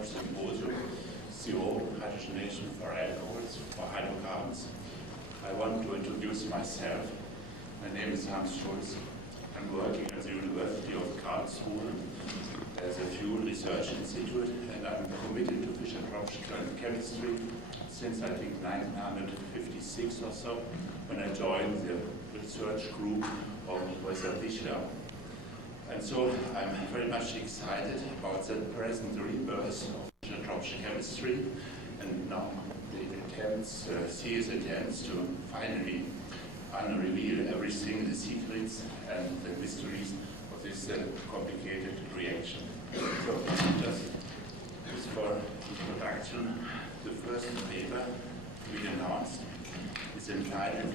Fischer-Tropsch Symposium, CO, hydrogenation for alcohols, for hydrocarbons. I want to introduce myself. My name is Hans Schulz. I'm working at the University of Karlsruhe as a fuel research institute, and I'm committed to Fischer-Tropsch chemistry since I think 1956 or so, when I joined the research group of Professor Fischer. And so I'm very much excited about the present rebirth of Fischer-Tropsch chemistry, and now the serious attempts to finally unreveal everything, the secrets and the mysteries of this complicated reaction. So just for introduction, the first paper we announced is entitled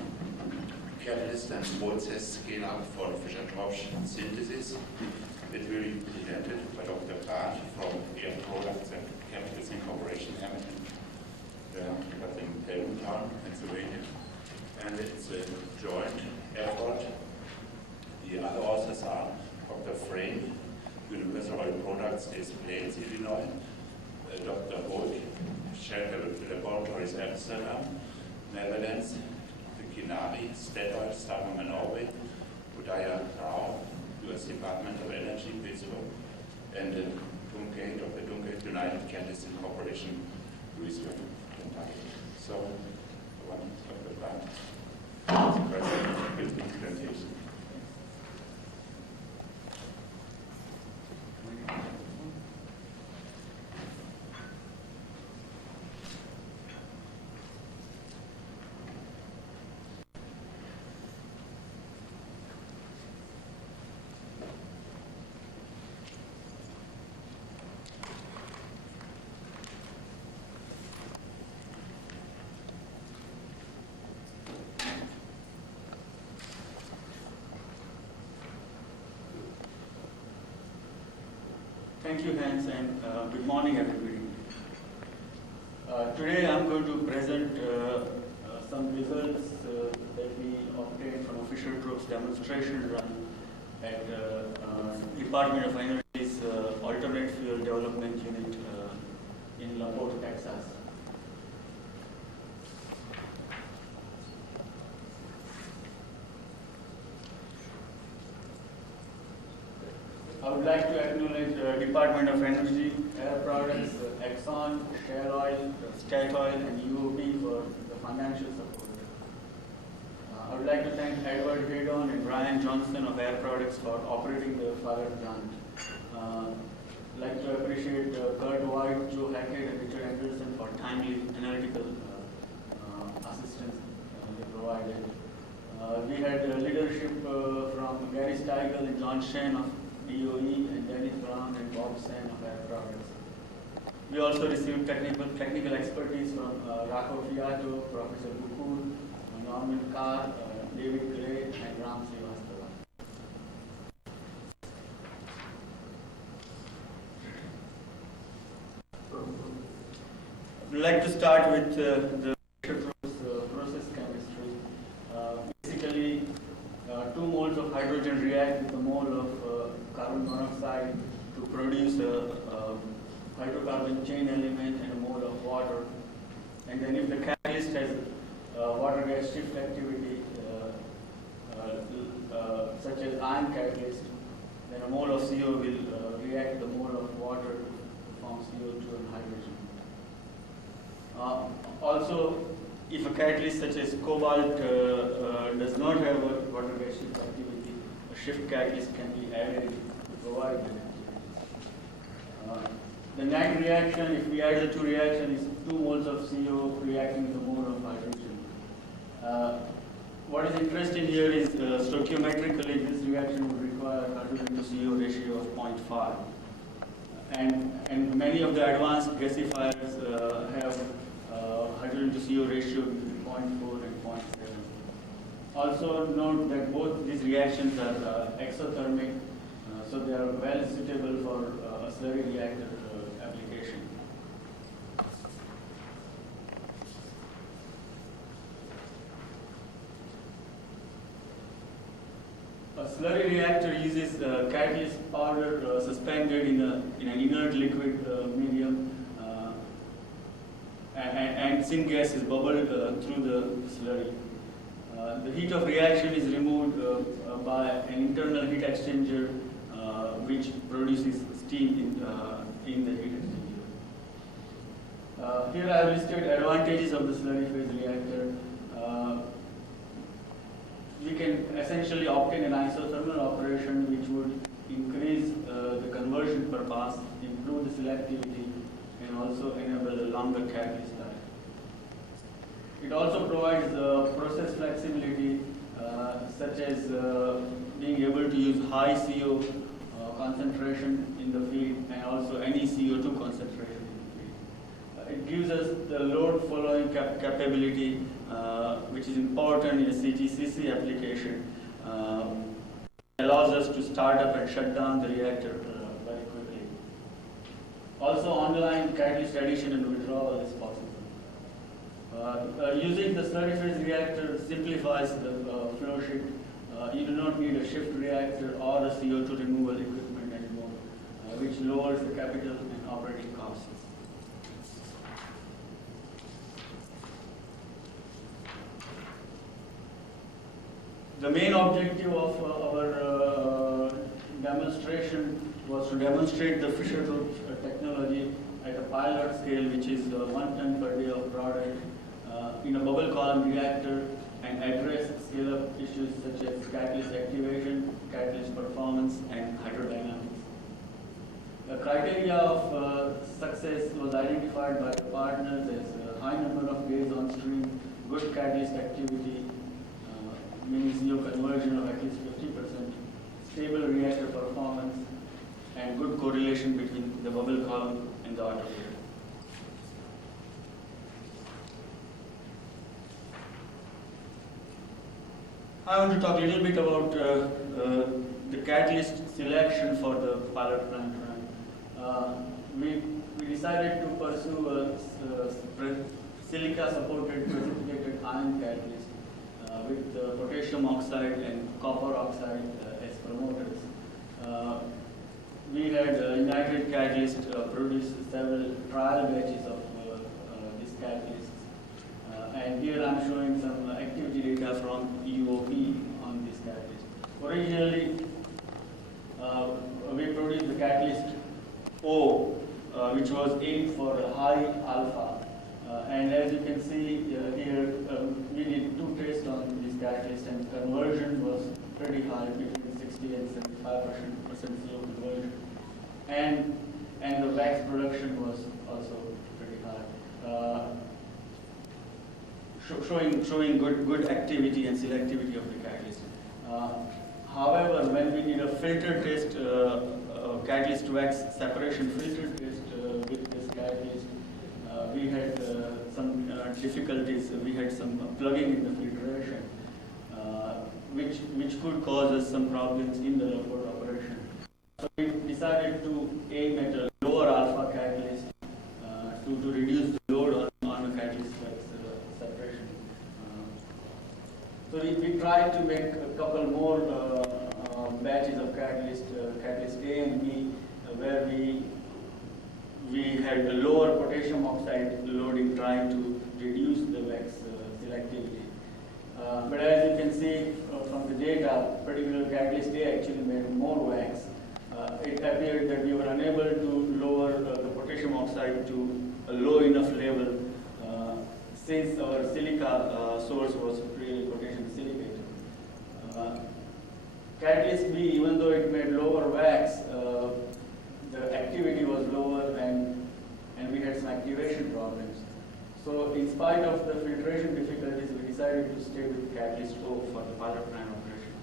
Catalyst and Process Scale-up for Fischer-Tropsch synthesis. It will be presented by Dr. Bhatt from Air Products and Chemicals Incorporation, Hamilton, in Town, Pennsylvania. And it's a joint effort. The other authors are Dr. Frame, Universal Oil Products, Des Plaines, Illinois, Dr. Hoek, Shell Laboratories, Amsterdam, Netherlands, Kinari, Statoil, Stavanger, Norway, Budaya Rao, US Department of Energy, Pittsburgh, and Dr. Dunkate, United Catalyst Incorporation, Louisville, Kentucky. So, I want Dr. Bhatt to the presentation. Thank you, Hans, and good morning, everybody. Today I'm going to present some results that we obtained from a Fischer-Tropsch demonstration run at Department of Energy's Alternate Fuel Development Unit in Laporte, Texas. I would like to acknowledge Department of Energy, Air Products, Exxon, Shell Oil, Statoil, and UOP for the financial support. I would like to thank Edward Haydon and Brian Johnson of Air Products for operating the pilot plant. I'd like to appreciate Kurt White, Joe Hackett, and Richard Anderson for timely analytical assistance they provided. We had leadership from Gary Steigel and John Shen of DOE, and Dennis Brown and Bob Sen of Air Products. We also received technical expertise from Rako Fiato, Professor Bukur, Norman Carr, David Gray, and Ram Srivastava. I'd like to start with the process chemistry. Basically, 2 moles of hydrogen react with a mole of carbon monoxide to produce a hydrocarbon chain element and a mole of water. And then if the catalyst has water gas shift activity, such as ion catalyst, then a mole of CO will react with a mole of water to form CO2 and hydrogen. Also, if a catalyst such as cobalt does not have a water gas shift activity, a shift catalyst can be added to provide that activity. The net reaction, if we add the 2 reactions, is 2 moles of CO reacting with a mole of hydrogen. What is interesting here is stoichiometrically this reaction would require a hydrogen to CO ratio of 0.5. And many of the advanced gasifiers have hydrogen to CO ratio between 0.4 and 0.7. Also note that both these reactions are exothermic, so they are well suitable for a slurry reactor application. A slurry reactor uses catalyst powder suspended in an inert liquid medium and syngas is bubbled through the slurry. The heat of reaction is removed by an internal heat exchanger which produces steam in the heat exchanger. Here I have listed advantages of the slurry phase reactor. We can essentially obtain an isothermal operation which would increase the conversion per pass, improve the selectivity, and also enable a longer catalyst life. It also provides process flexibility, such as being able to use high CO concentration in the feed and also any CO2 concentration in the feed. It gives us the load following capability, which is important in a CGCC application. Allows us to start up and shut down the reactor very quickly. Also, online catalyst addition and withdrawal is possible. Using the slurry phase reactor simplifies the flow sheet. You do not need a shift reactor or a CO2 removal equipment anymore, which lowers the capital and operating costs. The main objective of our demonstration was to demonstrate the Fischer-Tropsch technology at a pilot scale, which is 1 ton per day of product in a bubble column reactor, and address scale-up issues such as catalyst activation, catalyst performance, and hydrodynamics. The criteria of success was identified by partners as a high number of days on stream, good catalyst activity, means CO conversion of at least 50%, stable reactor performance, and good correlation between the bubble column and the autoclave. I want to talk a little bit about the catalyst selection for the pilot plant run. We decided to pursue a silica-supported precipitated ion catalyst with potassium oxide and copper oxide as promoters. We had United Catalyst produce several trial batches of these catalysts. And here I'm showing some activity data from UOP on this catalyst. Originally, we produced the catalyst O, which was aimed for high alpha. And as you can see here, we did 2 tests on this catalyst, and conversion was pretty high, between 60 and 75% CO conversion. And the wax production was also pretty high. Showing good activity and selectivity of the catalyst. However, when we did a filter test, catalyst wax separation filter test with this catalyst, we had some difficulties. We had some plugging in the filtration, which could cause us some problems in the low-load operation. So we decided to aim at a lower alpha catalyst to reduce the load on the catalyst wax separation. So we tried to make a couple more batches of catalyst A and B, where we had a lower potassium oxide loading, trying to reduce the wax selectivity. But as you can see from the data, particular catalyst A actually made more wax. It appeared that we were unable to lower the potassium oxide to a low enough level since our silica source was really potassium silicate. Catalyst B, even though it made lower wax, the activity was lower, and we had some activation problems. So in spite of the filtration difficulties, we decided to stay with catalyst O for the pilot plant operation.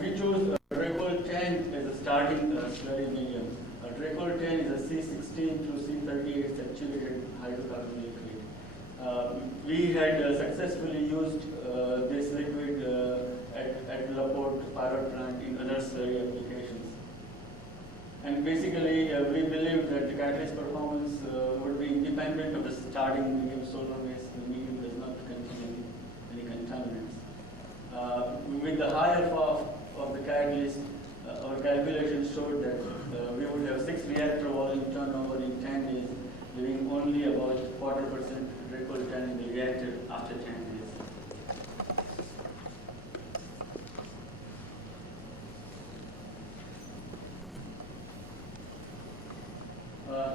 We chose Dracol 10 as a starting slurry medium. Dracol 10 is a C16 through C38 saturated hydrocarbon liquid. We had successfully used this liquid at Laporte pilot plant in other slurry applications. And basically, we believe that the catalyst performance would be independent of the starting medium so long as the medium does not contain any contaminants. With the higher of the catalyst, our calculations showed that we would have 6 reactor volume turnover in 10 days, leaving only about 40% recall time in the reactor after 10 days.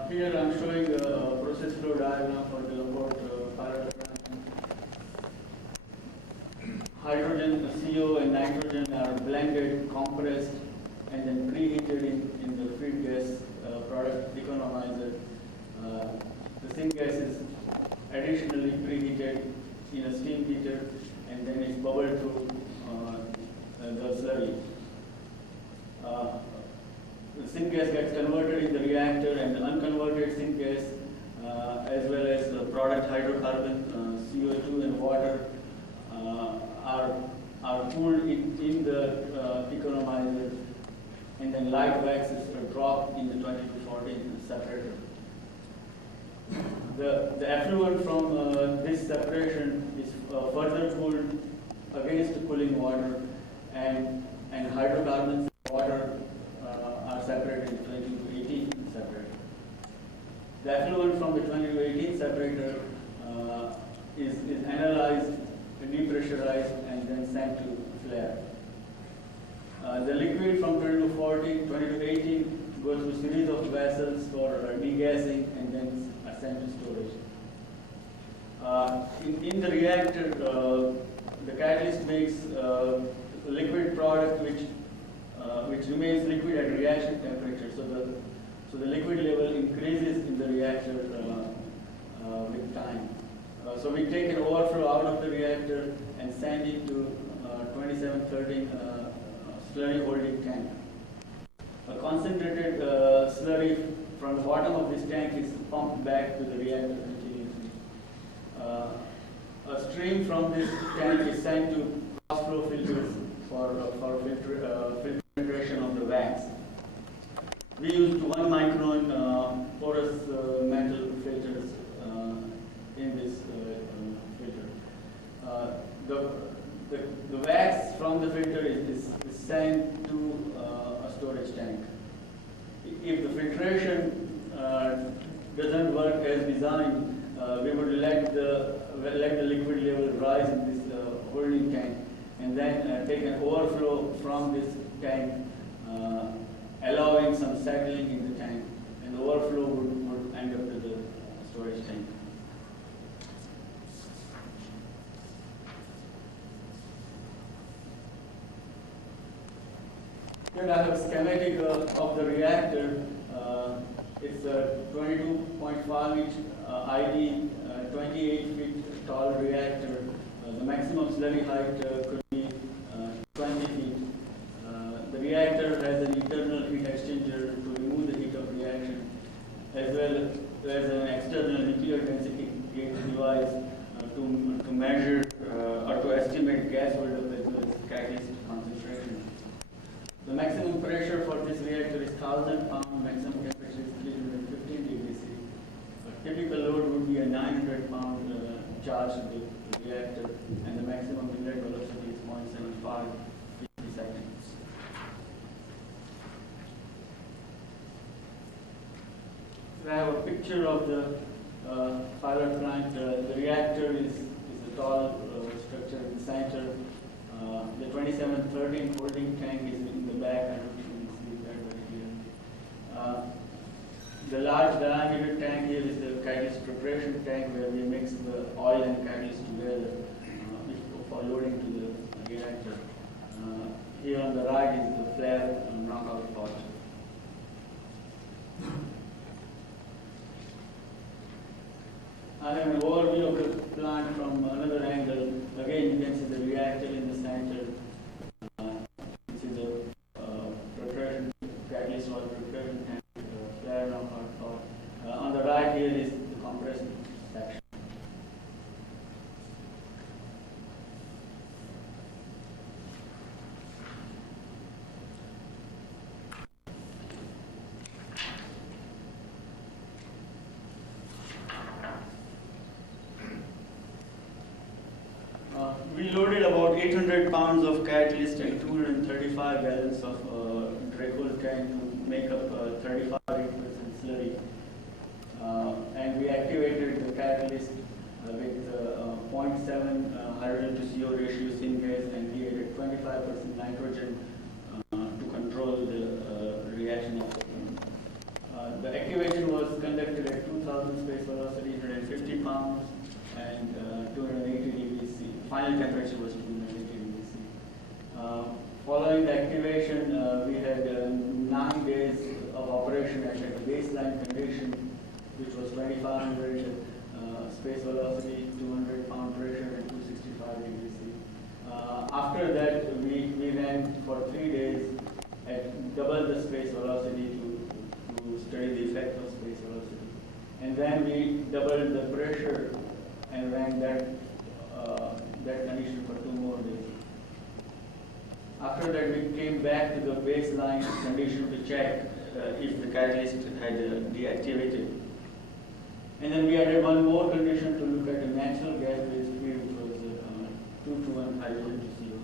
Here I am showing a process flow diagram for the Bhatt pilot plant. Hydrogen, CO, and nitrogen are blended, compressed, and then preheated in the feed gas product economizer. The syngas is additionally preheated in a steam heater, and then it's bubbled through the slurry. The syngas gets converted in the reactor, and the unconverted syngas, as well as the product hydrocarbon, CO2 and water, are cooled in the economizer, and then light waxes are dropped in the 20 to 14 separator. The effluent from this separation is further cooled against the cooling water, and hydrocarbons and water are separated in 20 to 18 separator. The effluent from the 20 to 18 separator is analyzed, depressurized, and then sent to flare. The liquid from 20 to 14, 20 to 18 goes through a series of vessels for degassing and then sent to storage. In the reactor, the catalyst makes liquid product which remains liquid at reaction temperature. So the liquid level increases in the reactor with time. So we take an overflow out of the reactor and send it to 2713 slurry holding tank. A concentrated slurry from the bottom of this tank is pumped back to the reactor continuously. A stream from this tank is sent to cross-flow filters for filtration of the wax. We use 1 micron porous metal filters in this filter. The wax from the filter is sent to a storage tank. If the filtration doesn't work as designed, we would let the liquid level rise in this holding tank, and then take an overflow from this tank, allowing some settling in the tank, and the overflow would end up to the storage tank. Here I have a schematic of the reactor. It's a 22.5 inch ID, 28 feet tall reactor. The maximum slurry height could be 20 feet. The reactor has an internal heat exchanger to remove the heat of reaction, as well as an external nuclear density gauge device to measure or to estimate gas buildup as well as catalyst concentration. The maximum pressure for this reactor is 1000 pounds, maximum temperature is 315 degrees C. A typical load would be a 900 pound charge to the reactor, and the maximum inlet velocity is 0.75 feet per second. I have a picture of the pilot plant. The reactor is a tall structure in the center. The 2713 holding tank is in the back. I don't know if you can see that very clearly. The large diameter tank here is the catalyst preparation tank, where we mix the oil and catalyst together for loading to the reactor. Here on the right is the flare knockout pot. I have an overview of the plant from another angle. Again, you can see the reactor in the center. This is the preparation, catalyst oil preparation tank, flare knockout pot. On the right here is the compression section. We loaded about 800 pounds of catalyst and 230 35 gallons of Dracul 10 to make up 35% slurry. And we activated the catalyst with 0.7 hydrogen to CO ratio syngas, and we added 25% nitrogen to control the reaction. The activation was conducted at 2000 space velocity, 150 pounds, and 280 degrees C. Final temperature was 280 degrees C. Following the activation, we had 9 days of operation at the baseline condition, which was 2500 space velocity, 200 pound pressure, and 265 degrees C. After that, we ran for 3 days at double the space velocity to study the effect of space velocity. And then we doubled the pressure and ran that condition for 2 more days. After that, we came back to the baseline condition to check if the catalyst had deactivated. And then we added one more condition to look at the natural gas-based feed, which was 2 to 1 hydrogen to CO.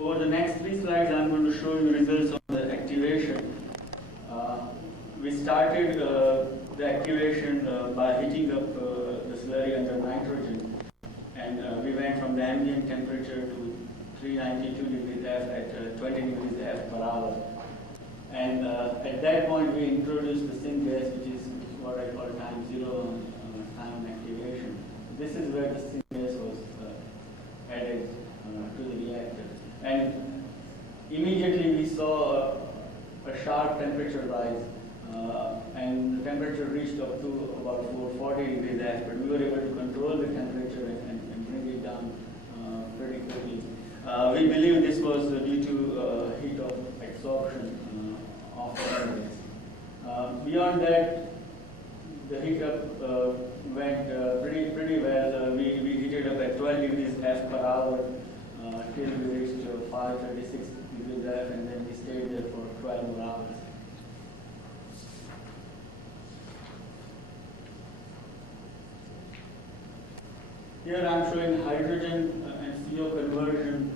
Over the next 3 slides, I'm going to show you results of the activation. We started the activation by heating up the slurry under nitrogen, and we went from the ambient temperature to 392 degrees F at 20 degrees F per hour. And at that point, we introduced the syngas, which is what I call time zero time activation. This is where the syngas was added to the reactor. And immediately we saw a sharp temperature rise, and the temperature reached up to about 440 degrees F, but we were able to control the temperature and bring it down pretty quickly. We believe this was due to heat of absorption of the gas. Beyond that, the heat up went pretty well. We heated up at 12 degrees F per hour till we reached 536 degrees F, and then we stayed there for 12 more hours. Here I'm showing hydrogen and CO conversion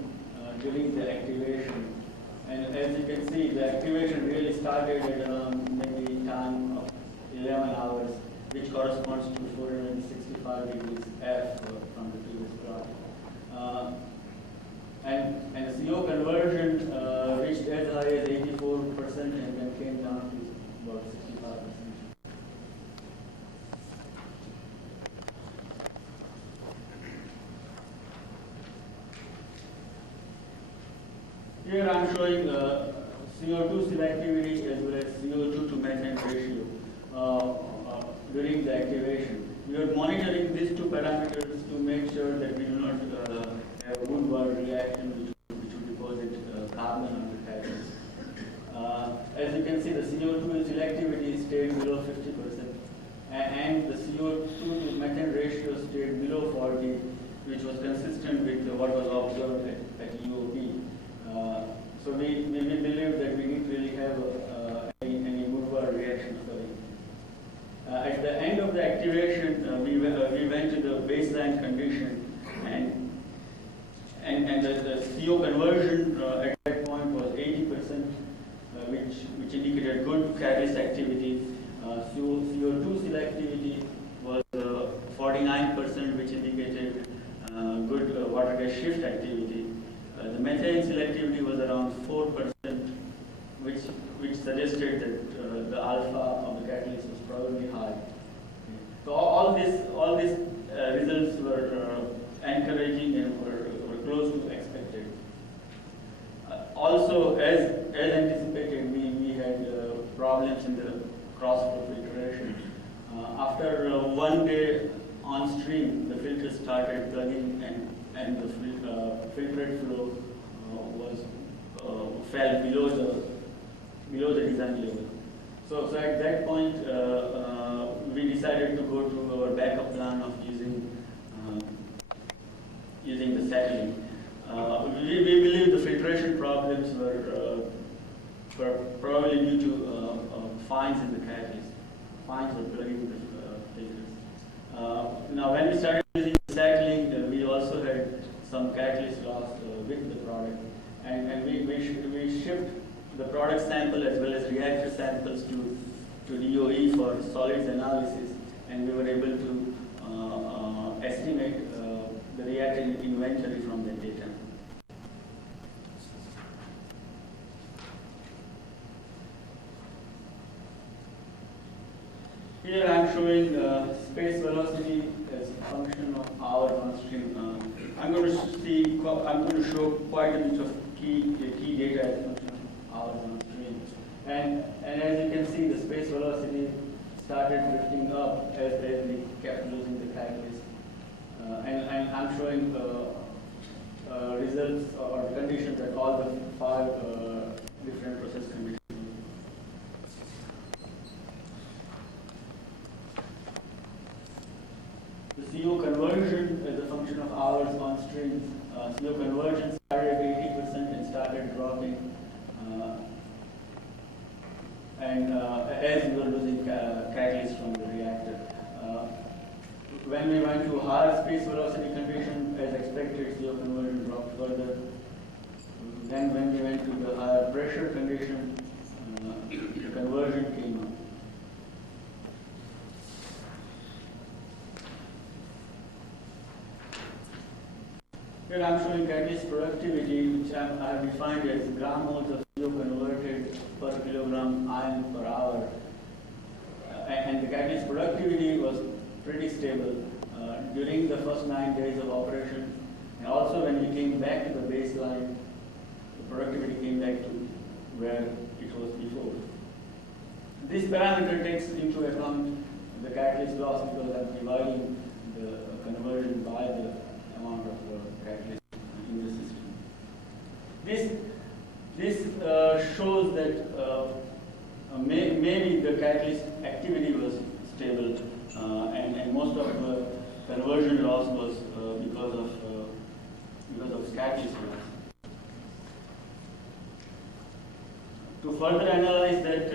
during the activation. And as you can see, the activation really started at around maybe time of 11 hours, which corresponds to 465 degrees F from the previous plot. And the CO conversion reached as high as 84% and then came down to about 65%. Here I am showing CO2 selectivity as well as CO2 to methane ratio during the activation. We are monitoring these 2 parameters to make sure that we do not have a Woodward reaction which will deposit carbon on the catalyst. As you can see, the CO2 selectivity stayed below 50%, and the CO2 to methane ratio stayed below 40, which was consistent with what was observed at UOP. So we believe that we didn't really have any Woodward reaction occurring. At the end of the activation, we went to the baseline condition, and the CO conversion at that point was 80%, which indicated good catalyst activity. CO2 selectivity was 49%, which indicated good water gas shift activity. The methane selectivity was around 4%, which suggested that the alpha of the catalyst was probably high. So all these results were encouraging and were close to expected. Also, as anticipated, we had problems in the cross-flow filtration. After 1 day on stream, the filter started plugging, and the filtrate flow fell below the design level. So at that point, we decided to go to our backup plan of using the settling. We believe the filtration problems were probably due to fines in the catalyst. Fines were plugging the filters. Now, when we started the product sample as well as reactor samples to DOE for solids analysis, and we were able to estimate the reactor inventory from the data. Here I am showing space velocity as a function of hours on stream. I'm going to show quite a bit of key data as a function of hours on stream. And as you can see, the space velocity started drifting up as we kept losing the catalyst. And I'm showing results or conditions at all the 5 different process conditions. The CO conversion as a function of hours on streams. CO conversion started at 80% and started dropping. As we were losing catalyst from the reactor. When we went to higher space velocity condition, as expected, CO conversion dropped further. Then when we went to the higher pressure condition, the conversion came up. Here I am showing catalyst productivity, which I have defined as gram moles of CO converted per kilogram ion per hour. And the catalyst productivity was pretty stable during the first 9 days of operation. And also when we came back to the baseline, the productivity came back to where it was before. This parameter takes into account the catalyst loss because I'm dividing the conversion by the amount of catalyst in the system. This shows that maybe the catalyst activity was stable and most of the conversion loss was because of catalyst loss. To further analyze that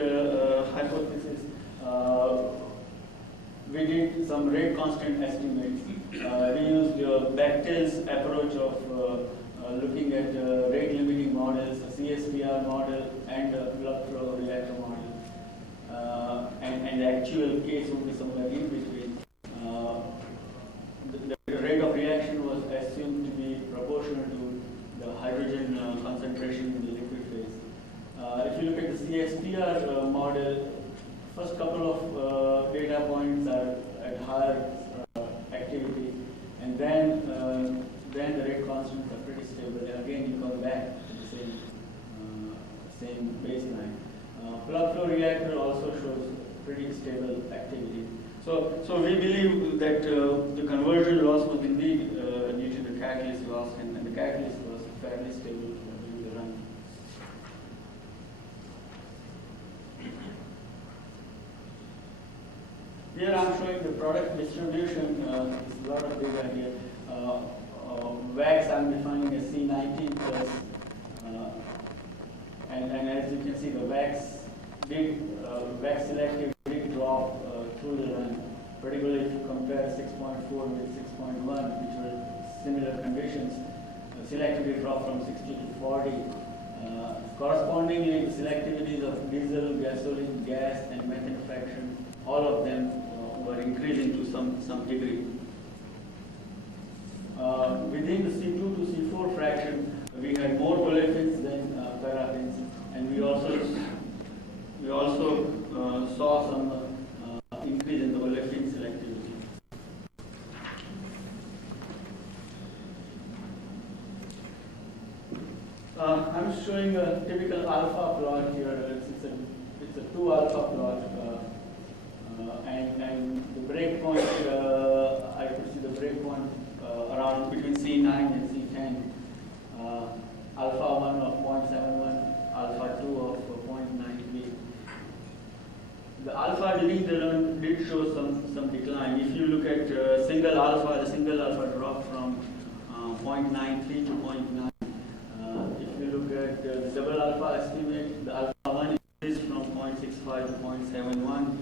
hypothesis, we did some rate constant estimates. We used Bechtel's approach of looking at rate limiting models, a CSPR model, and a plug flow reactor model. And the actual case would be somewhere in between. The rate of reaction was assumed to be proportional to the hydrogen concentration in the liquid phase. If you look at the CSPR model, first couple of data points are at higher activity, and then the rate constants are pretty stable. And again, you come back to the same baseline. Plug flow reactor also shows pretty stable activity. So we believe that the conversion loss was indeed due to the catalyst loss, and the catalyst was fairly stable during the run. Here I'm showing the product distribution. There's a lot of data here. Wax I'm defining as C19 plus, and as you can see, the wax selective did drop through the run, particularly if you compare 6.4 with 6.1, which were similar conditions. Selectivity dropped from 60 to 40. Correspondingly, the selectivities of diesel, gasoline, gas, and methane fraction, all of them were increasing to some degree. Within the C2 to C4 fraction, we had more olefins than paraffins, and we also saw some increase in the olefin selectivity. I'm showing a typical alpha plot here. It's a 2 alpha plot, and the breakpoint, I could see the breakpoint around between C9 and C10. Alpha 1 of 0.71, alpha 2 of 0.93. The alpha during the run did show some decline. If you look at single alpha, the single alpha dropped from 0.93 to 0.9. If you look at the double alpha estimate, the alpha 1 increased from 0.65 to 0.71,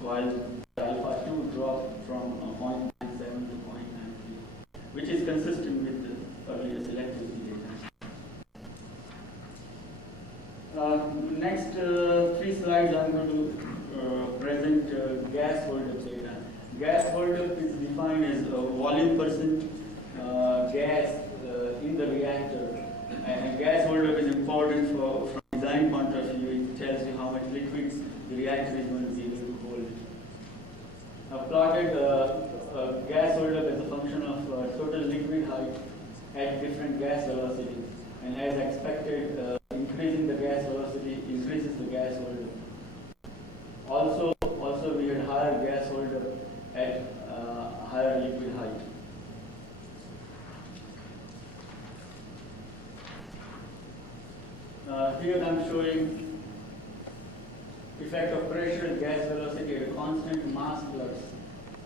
while the alpha 2 dropped from 0.97 to 0.93, which is consistent with the earlier selectivity data. Next 3 slides I'm going to present gas holdup data. Gas holdup is defined as volume percent gas in the reactor. And gas holdup is important from design point of view. It tells you how much liquids the reactor is going to be able to hold. I've plotted gas holdup as a function of total liquid height at different gas velocities. And as expected, increasing the gas velocity increases the gas holdup. Also we had higher gas holdup at higher liquid height. Here I'm showing effect of pressure and gas velocity at a constant mass flux.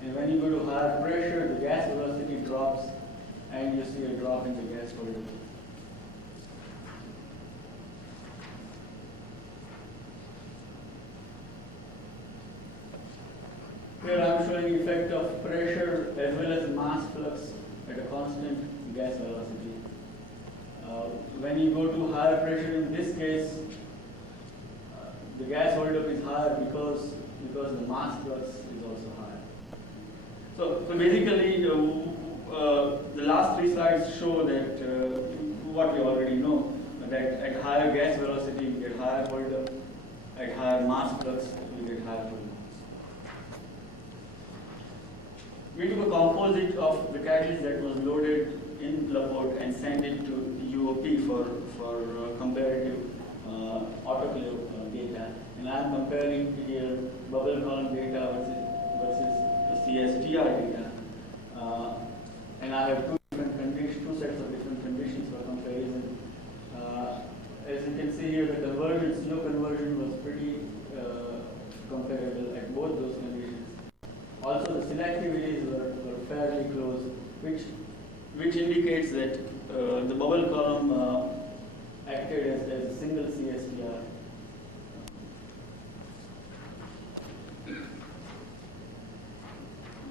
And when you go to higher pressure, the gas velocity drops and you see a drop in the gas holdup. Here I am showing effect of pressure as well as mass flux at a constant gas velocity. When you go to higher pressure, in this case, the gas holdup is higher because the mass flux is also higher. So basically, the last 3 slides show that what we already know, that at higher gas velocity we get higher holdup, at higher mass flux we get higher holdup. We took a composite of the catalyst that was loaded in Bhatt and sent it to UOP for comparative autoclave data. And I am comparing here bubble column data versus the CSTR data. And I have two sets of different conditions for comparison. As you can see here, the conversion, slow conversion was pretty comparable at both those conditions. Also, the selectivities were fairly close, which indicates that the bubble column acted as a single CSTR.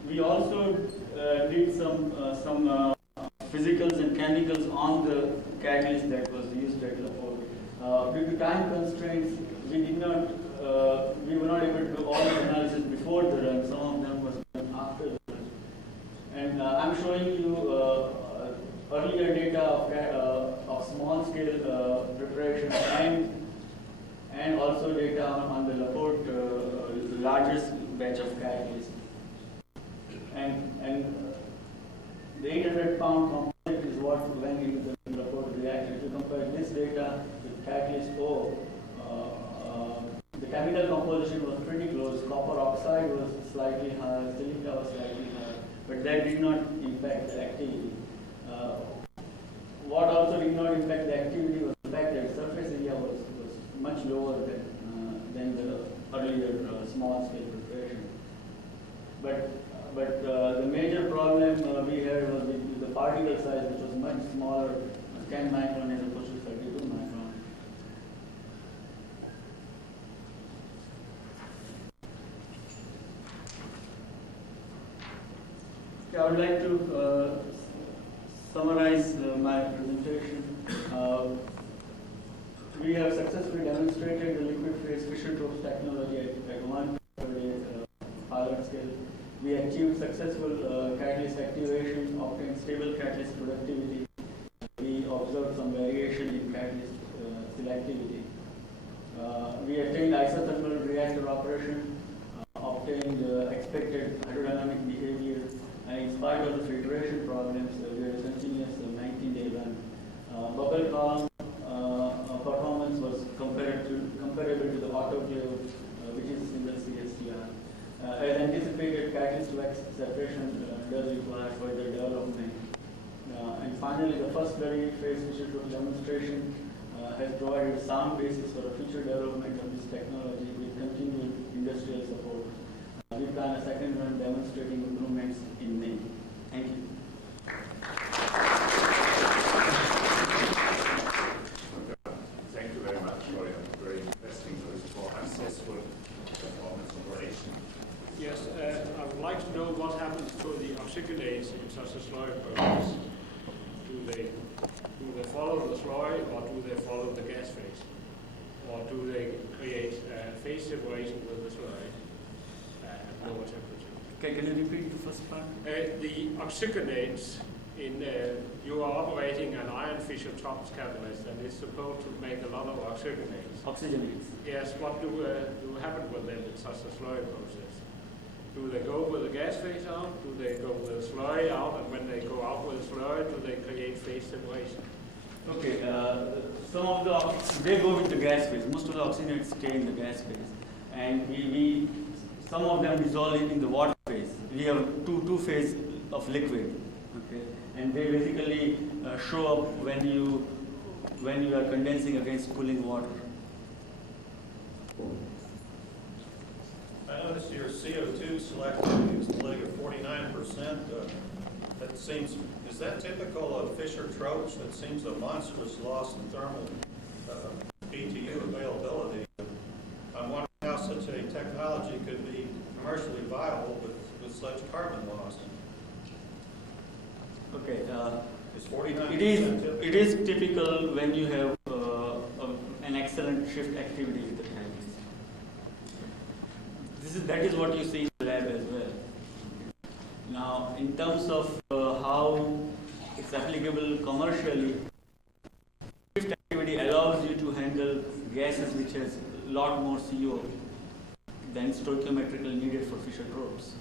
We also did some physicals and chemicals on the catalyst that was used at Bhatt. Due to time constraints, we were not able to do all the analysis before the run. Some of them was done after the run. And I'm showing you earlier data of small scale preparation and also data on the Bhatt largest batch of catalyst. And the 800-pound composite is what went into the Bhatt reactor. If you compare this data with catalyst O, the chemical composition was pretty close. Copper oxide was slightly higher, silica was slightly higher, but that did not impact the activity. What also did not impact the activity was the fact that surface area was much lower than the earlier small scale preparation. But the major problem we had was with the particle size, which was much smaller, 10 micron as opposed to 32 micron. Okay, I would like to summarize my presentation. We have successfully demonstrated the liquid phase Fischer-Tropsch technology at 1 per day pilot scale. We achieved successful catalyst activation, obtained stable catalyst productivity. We observed some variation in catalyst selectivity. We attained isothermal reactor operation, obtained expected hydrodynamic behavior, and in spite of the filtration problems, we had a continuous 19-day run. Bubble column performance was comparable to the autoclave, which is a single CSTR. As anticipated, catalyst to wax separation does require further development. And finally, the first very phase Fischer-Tropsch demonstration has provided a sound basis for a future development of this technology with continued industrial support. We plan a second run demonstrating improvements in May. Thank you. Thank you very much for your very interesting, successful performance operation. Yes, I would like to know what happens to the oxygenates in such a slurry process. Do they follow the slurry or do they follow the gas phase? or do they create phase separation with the slurry at lower temperature? Okay, can you repeat the first part? The oxygenates you are operating an iron Fischer-Tropsch catalyst, and it's supposed to make a lot of oxygenates. Oxygenates. Yes, what do happen with them in such a slurry process? Do they go with the gas phase out? Do they go with the slurry out? And when they go out with the slurry, do they create phase separation? Okay, some of they go with the gas phase. Most of the oxygenates stay in the gas phase, and some of them dissolve in the water phase. We have two phase of liquid, okay, and they basically show up when you are condensing against cooling water. I noticed your CO2 selectivity is only at 49%. That seems, is that typical of Fischer-Tropsch? That seems a monstrous loss in thermal BTU availability. I'm wondering how such a technology could be commercially viable with such carbon loss. Okay. Is 49% It is typical when you have an excellent shift activity with the catalyst. That is what you see in the lab as well. Now, in terms of how it's applicable commercially, shift activity allows you to handle gases which has a lot more CO than stoichiometrically needed for Fischer-Tropsch.